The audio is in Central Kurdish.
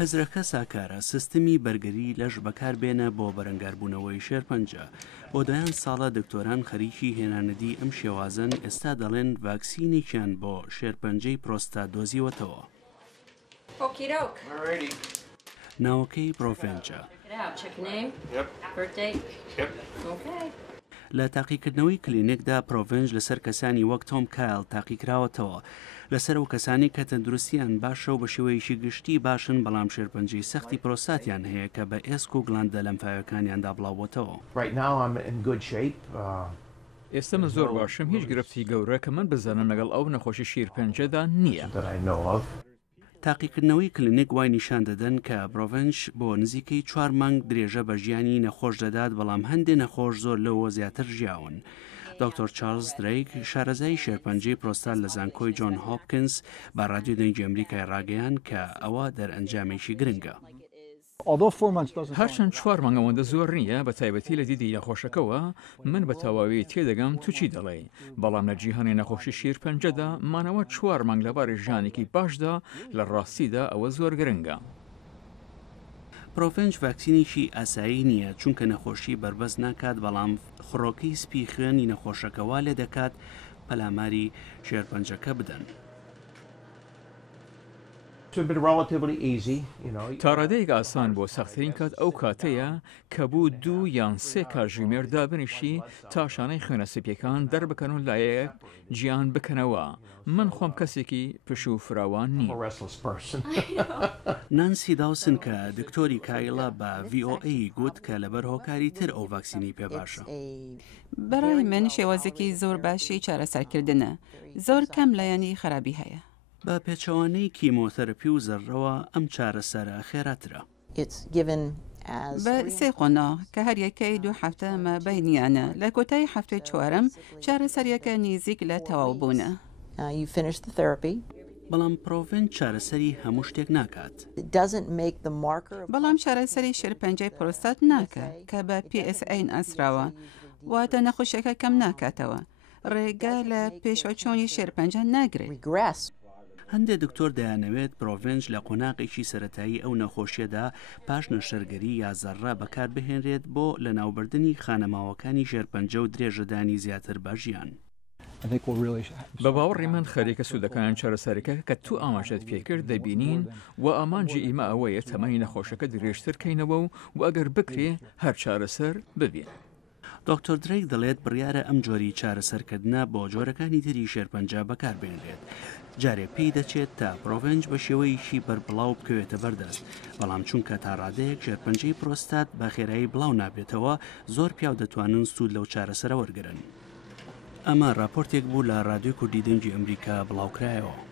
هەزرەکە ساکارە سیستمی بەرگەری لەش بەکاربێنە بۆ بەرەنگاربوونەوەی شێرپەنجە. بۆ دەیان ساڵە دکتۆران خەریکی هێنانەدی ئەم شێوازن ئێستا دەڵێن ڤاکسینێکیان بۆ شێرپەنجەی پرۆستات دۆزیوەتەوە. ناوەکەی پرۆڤێنجە. لە تاقیکردنەوەی کلینیکدا پرۆڤێنج لەسەر کەسانی وەک تۆم کایل تاقیکراوەتەوە لەسەر ئەو کەسانی کە تەندروستیان باشە و بە شێوەیەکی گشتی باشن بەڵام شێرپەنجەی سەختی پرۆستاتیان هەیە کە بە ئێسک و گڵاندە لەمفاوەکانیاندا بڵاوبۆتەوە. ئێستا من زۆر باشم، هیچ گرفتی گەورە کە من بزانم لەگەڵ ئەو نەخۆشی شێرپەنجەدا نییە. تاقیکردنەوەی کلینیک وای نیشان دەدەن کە پرۆڤێنج بۆ نزیکەی 4 مانگ درێژە بە ژیانی نەخۆش دەدات بەڵام هەندێک نەخۆش زۆر لەوە زیاتر ژیاون. دکتۆر چارلز دریک شارەزای شێرپەنجەی پرۆستات لە زانکۆی جۆن هۆپکینس بە ڕادیۆ دەنگی ئەمریکای ڕاگەیان کە ئەوە دەرئەنجامێکی گرنگە. هەرچەند 4 مانگ ئەوەندە زۆر نییە، بە تایبەتی لە دیدی نەخۆشەکەەوە من بە تەواوی تێدەگەم تو چی دەڵێ، بەڵام لە جیهانی نەخۆشی شێرپەنجەدا مانەوە 4 مانگ لەبارەی ژیانێکی باشدا لە ڕاستیدا ئەوە زۆر گرنگە. پرۆڤێنج ڤاکسینێکی ئاسایی نییە چونکە نەخۆشی بربەست ناکات بەڵام خڕۆکەی سپی خوێنی نەخۆشەکەوا لێ دەکات پەلاماری شێرپەنجەکە بدەن. تا ڕادەیەک ئاسان بۆ سەختترین کات ئەو کاتەیە کە بوو 2 یان 3 کاتژمێر دابنیشی تا شانەی خوێنە سپیەکان دەربکەن و لایەک گیان بکەنەوە. من خۆم کەسێکی پش و فراوان نییە. نانسی داوسن کە دکتۆری کایڵە بە VOA گوت کە لەبەر هۆکاری تر ئەو ڤاکسینی پێ باشە. بەڕای من شێوازێکی زۆر باشی چارەسەرکردنە، زۆر کەم لایەنی خراپی هەیە. بە پێچەوانەی کیمۆتەرپی و زەڕەوە ئەم چارەسەرە خێراترە. بە 3 قۆنا کە هەر یەکەی 2 هەفتە مابەینیانە لە کۆتایی هەفتەی 4م چارەسەریەکە نزیک لە تەواو بوونە. بەڵام پرۆڤێنج چارەسەری هەموو شتێک ناکات. بەڵام چارەسەری شێرپەنجەی پرۆستات ناکە کە بە PSA ئەسراوە، واتە نەخۆشیەکە کەم ناکاتەوە، ڕێگە لە پێشوەچۆنی شێرپەنجە ناگرێت. هەندێک دکتۆر دەیانەوێت پرۆڤێنج لە قۆناغێکی سەرەتایی ئەو نەخۆشیەدا پاش نەشەرگەری یا زەڕە بەکار بهێنرێت بۆ لە ناوبردنی خانەماوەکانی شێرپەنجە و درێژەدانی زیاتر بە ژیان. بە باوەڕی من خەریکە سوودەکان چارەسەرەکە کە تو ئاماژەت پێکرد دەبینین و ئامانجی ئیمە ئەوەیە تەمەنی نەخۆشەکە درێژتر کەینەوە و ئەگەر بکرێ هەر چارەسەر ببین. دکتۆر دریک دەڵێت بڕیارە ئەم جۆری چارەسەرکردنە بۆ جۆرەکانی تری شێرپەنجە بەکاربێنرێت. جارێک پێی دەچێت تا پرۆڤێنج بە شێوەیەکی بەربڵاو بکەوێتە بەردەست، بەڵام چونکە تا ڕادەیەک شێرپەنجەی پرۆستات بە خێرایی بڵاو نابێتەوە زۆر پیاو دەتوانن سوود لەو چارەسەرە وەرگرن. ئەمە راپۆرتێک بوو لە ڕادیۆ کوردی دەنگی ئەمریکا بڵاوکرایەوە.